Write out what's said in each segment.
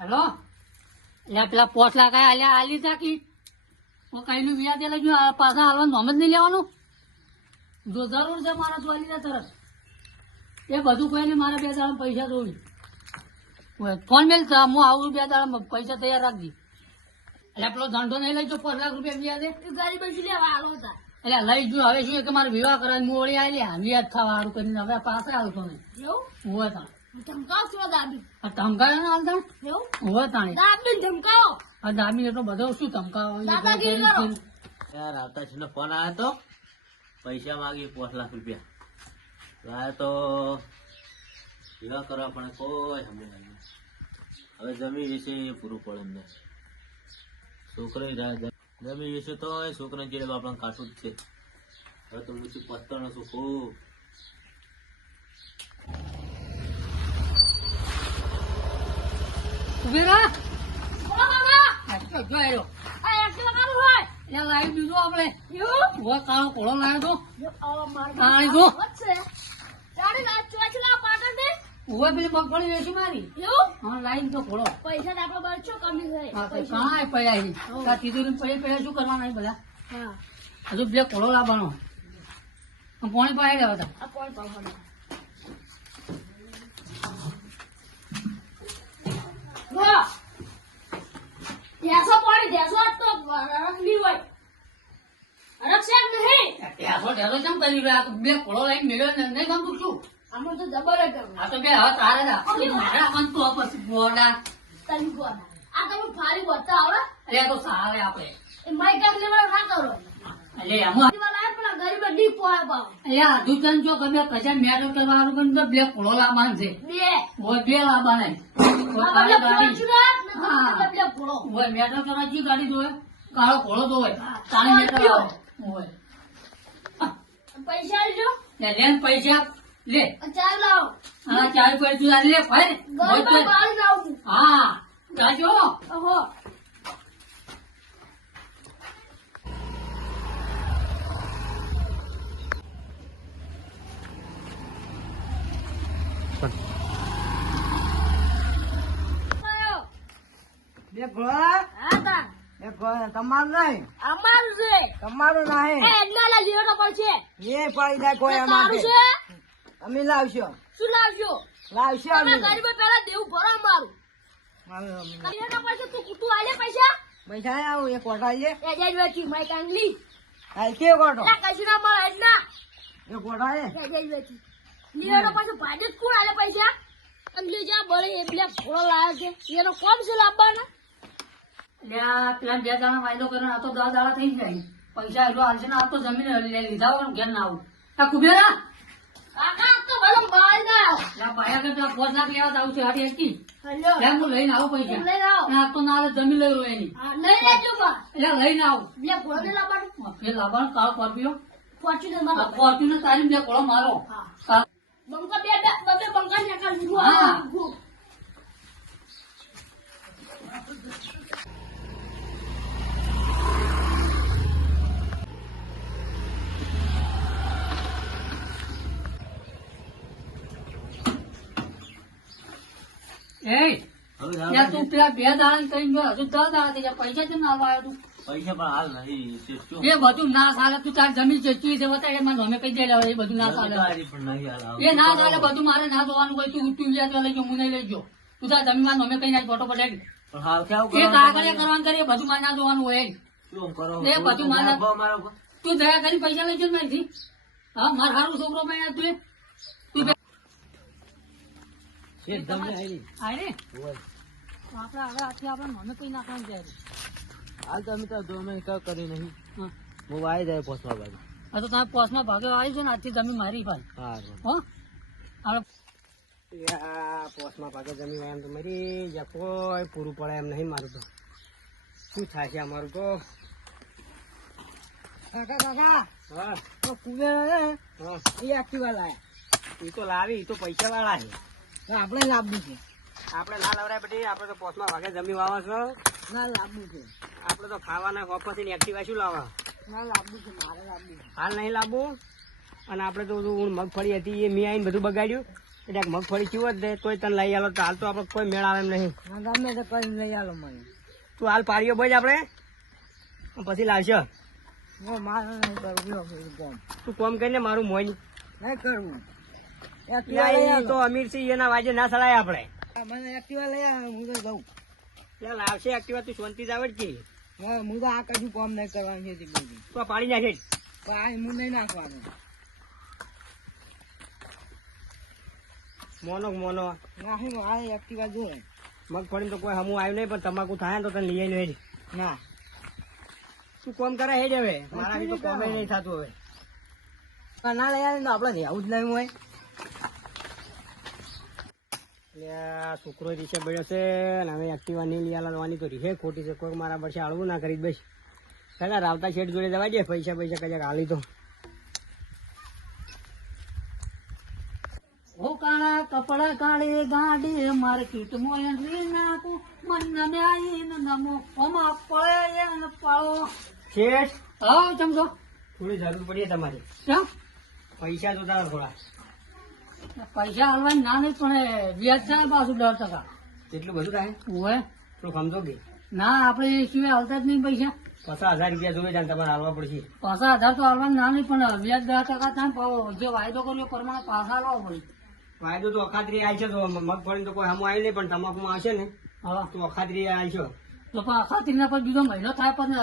Hello? એટલે પેલા પોચ લાખ આલ્યા આલી થાકી હું કઈ નું વ્યાજ લઈ પાછા હાલવાનું નોમ જ નહીં લેવાનું. જો જરૂર છે મારા તો આલી દે તરત. એ બધું કોઈ નહીં મારા બે દાડા પૈસા દોડી ફોન મેલ છે, હું આવું બે દાડા પૈસા તૈયાર રાખજી. એટલે પેલો ધંધો નહીં લઈ જો પાંચ લાખ રૂપિયા વ્યાજે. ગાડી બાજુ લેવા હાલો હતા એટલે લઈ જો હવે શું કે મારે વિવાહ કરાવી હું ઓળી લે વ્યાજ થવા સારું કરીને હવે પાસે આવતો નહીં. એવું? હોય તાણ ધમકાવ દાબી આ ધમકાયો ને હાલ એવું? હોય તાણે. દાબી ધમકાવો. આ દામી એટલો બધો શું ધમકાવો? દાદાગીરી કરો. યાર આવતા છે ફોન આવ્યો તો. પૈસા માગી પાંચ લાખ રૂપિયા. તો વિવાહ કરવા પણ કોઈ સમજ નહીં. હવે જમીન વિશે પૂરું પડે એમને. છોકરો જમીન વિશે તો એ છોકરા જેડે આપણને કાઠું જ છે. હવે તો મૂછી પસ્તાણો છું ખૂબ. ઊભી રહે બોલો કાકા જો આયો આ એક્ટિવા કાનું હોય. એટલે લાવી દીધું આપણે. એવું? હોય કાળો ઘોડો લાવ્યો તો આવો માર પાણી જો. છે. ગાડી ચોચલા પાટણ દે હોય પેલી મગફળી વેચી મારી. એવું? હા લાવી તો ઘોડો પૈસા તો આપડે બચો કમી થાય તો કાંઈ પડ્યા કા કીધું પૈસા પૈસા શું કરવાના બધા? હા. હજુ બે કોળો લાવવાનો. પાણી પાડી રહ્યા હતા આ કોણ દેસો પાણી દેસો તો રખડી હોય. રક્ષક નહીં. ટેસો ટેસો કેમ કરી રહ્યા બે ઘોડો લઈને મેળ્યો ને નહીં ગમતું શું? આમાં તો જબર જ આ તો બે હવે તારે. મારા મન તો પછી ગોડા. તરી ગોડા. આ તમે ફારી બોતા આવડે. અરે તો સારે આપણે. એ માઈક લેવા ના કરો. એટલે એમાં ડી પોય બા એટલે આ જો ગમે કજા મેરો કરવાનું પણ તો બે કોળો લાબાન છે. બે. ઓ બે લાવવાના હોય આ કાળી પોચુડા ને હા. બદલે પોળો હોય કરવા જી ગાડી જોય કાળો કોળો તો હોય. તાણી મેરો હોય. પૈસા આલજો. લે લેન પૈસા. લે. ચાલ લાવ હા ચાર પૈસા તું લે લાવું. હા. જાજો. ઓહો. બે ઘોડા હા તા. બે ઘોડા તમારું નહીં. અમારું છે. તમારું એ નહીં પડશે એ પડી જાય કોઈ એ છે? અમે લાવશો. શું લાવશો? તમે અમે. ગરીબ પેલા દેવું ભરો અમારું. અમે- પડશે તું તું આલે પૈસા? પૈસા આવું એક કોટા છે એ જઈ વેચી માઈ કાંગલી. હાલ કે કોટો લા કશું ના મળે એડના એક કોટા છે એ જઈ વેચી લીધો પછી ભાડે જ કોણ આલે પૈસા? અને લીજા બળે એટલે ઘોડો લાગે છે. એનો કોમ છે લાવવાના લે પેલા બે દાણા વાયદો કર્યો આ તો દસ દાડા થઈ જાય પૈસા એટલો હાલશે ને આ તો જમીન લે લીધા હોય ને ઘેર ના આવું. આ કુબેરા કાકા આ તો કોળો મારો. આવો લે ભાયા કે પેલા પોચ લાખ લેવા આવું છે હારી હજી હલ્યો લે હું લઈને આવું પૈસા લઈને આવો અને આ તો ના હાલે જમીન લઈ રહ્યો એની હા લઈ લેજો બા એટલે લઈને આવું બે ઘોડે લાવવાનું ફેર લાવવાનો કાળો કોર્પિયો ફોર્ચ્યુનર આ માં કોર્પિયો તારી બે ઘોડો મારો હા કાળો બંકા બે બે બે બંકા ને કાલ હા. લીધું એ હવે યાર તું પેલા બે દાડા કરીને ગયો હજુ દસ દાડા થઈ ગયા પૈસા કેમ ના આવ્યા તું? પૈસા પણ હાલ નહીં એ બધું ના ચાલે તું તાર જમીન ચેચવી છે બતાડે મને અમે કઈ દે એ બધું ના ચાલે. એ ના ચાલે બધું મારે ના જોવાનું હોય તું તું વ્યાજ લઈ ગયો હું નહીં લઈ ગયો. તું તાર જમીનમાં અમે કઈ ના ફોટો પડાવી એ કાગળે કરવાનું કરીએ બધું મારે ના જોવાનું હોય એ બધું મારે-. તું દયા કરી પૈસા લઈ જશે મારીથી? હા માર છોકરો પણ તું આપણે હવે આથી આપણે મને કઈ નાખવાનું જાય હાલ તમે તો દોમે કાંઈ કરી નહીં. હા. આવી જાય આ તો તમે પોસ્ટમાં ભાગે આવી છે ને આથી જમીન મારી ભાઈ. હા હો. આપણે પોસ્ટમાં પાકે જમી એમ તો મારી યા કોઈ પૂરું પડે એમ નહીં મારું તો. શું થાય છે અમારું તો? કાકા કાકા. હા. તો કુબેર એ એક્ટિવા લાયા. એ તો લાવી એ તો પૈસા વાળા છે. આપણે લાવવું છે. આપણે ના લવરાય બધી આપણે તો પોસમાં વાગે જમી વાવા છો. ના લાવવું છે. આપણે તો ખાવાના હોપથી એક્ટિવા શું લાવવા? ના લાવવું છે મારે લાવવું હાલ નહીં લાવવું અને આપણે તો હું મગફળી હતી એ મેં આવીને બધું બગાડ્યું. એટલે મગફળી ચીવો જ દે તોય તને લઈ આલો. તો હાલ તો આપણે કોઈ મેળ આવે એમ નહીં. ગમે તે કઈ લઈ આલો મને. તું હાલ પાડ્યો ભાઈ આપણે. પછી લાવશે. તું કોમ કરીને મારું મોઈ નહીં કરવું. તો અમીર છે એના વાજે ના સડાય આપણે. મને એક્ટિવા લઈ આવે હું તો જઉં. એટલે લાવશે એક્ટિવા તું શાંતિ જ આવડ કે. હું તો આ કશું કોમ નહીં કરવાનું છે બધું. તો પાડી નાખે. આ હું નહીં નાખવાનું. Mono mono? નાખી આ એક્ટિવા જોવે. મગફળી તો કોઈ હમું આવ્યું નહીં પણ તમાકુ થાય તો તને લઈ હેડ. ના. તું કોમ કરે હેડ હવે? મારા તો કોમે નહીં થતું હવે. ના લઈ આવે તો આપણે રહેવું જ નહીં હોય. છોકરો રીસે પડ્યો છે અને હવે એક્ટિવા નહીં લઈ આલવાની કરી રીસે ખોટી છે કોઈક મારા વર્ષે આળવું ના કરી બસ પેલા રાવતા શેઠ જોડે જવા દે પૈસા પૈસા કજાક હાલી તો. ઓ કાળા કપડા કાળી ગાડી માર્કેટમાં એન્ટ્રી નાખું. મન આઈને નમો ઓમાં પડે એને પાળો. શેઠ? હા ચમચો થોડી જરૂર પડી તમારી. પૈસા જોતા થોડા. પૈસા હાલવાની ના નહીં પણ વ્યાજ છે પાછું દસ ટકા. એટલું બધું થાય? હોય થોડું સમજો કે. ના આપણે સિવાય હાલતા જ નહીં પૈસા. પચાસ હજાર રૂપિયા જોવે જાય તમારે હાલવા પડશે. પચાસ હજાર તો હાલવા ના નહીં પણ વ્યાજ દસ ટકા થાય જે વાયદો કર્યો પ્રમાણે પાછા હાલવા પડે. વાયદો તો અખાત્રી આવી છે તો મગફળી તો કોઈ હમ આવી નહીં પણ તમાકુમાં આવશે ને હા. તો અખાત્રી આવી છે. તો પણ ખાતરીના પર બીજો મહિનો થાય પણ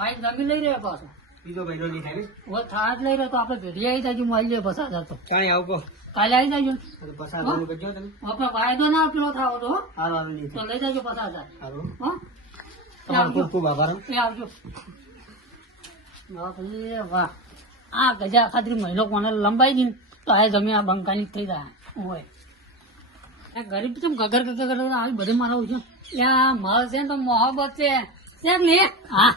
આ જમીન લઈ રહ્યો પાછો. બીજો મહિનો નહીં થાય હવે થાય જ લઈ રહ્યો તો આપણે ભેટી આવી જાય મળી લે પચાસ હજાર કાંઈ આવું કાલે આવી જાય તો પચાસ કરજો તમે આપણે વાયદો ના પેલો થાવ તો હો. હારું હારું તો લઈ જાજો પચાસ હજાર હારું. હો? તમારો ખૂબ ખૂબ આભાર એ આવજો. વાહ ભાઈ, વાહ. આ ગજા ખાતરી મહિનો કોને લંબાઈ દી તો આ જમીન આ બંકાની જ થઈ જાય. હોય આ ગરીબ કેમ ગગર ગગર આવી બધે મારા છે ત્યાં મળશે ને તો મોહબ્બત છે. છે કે હા.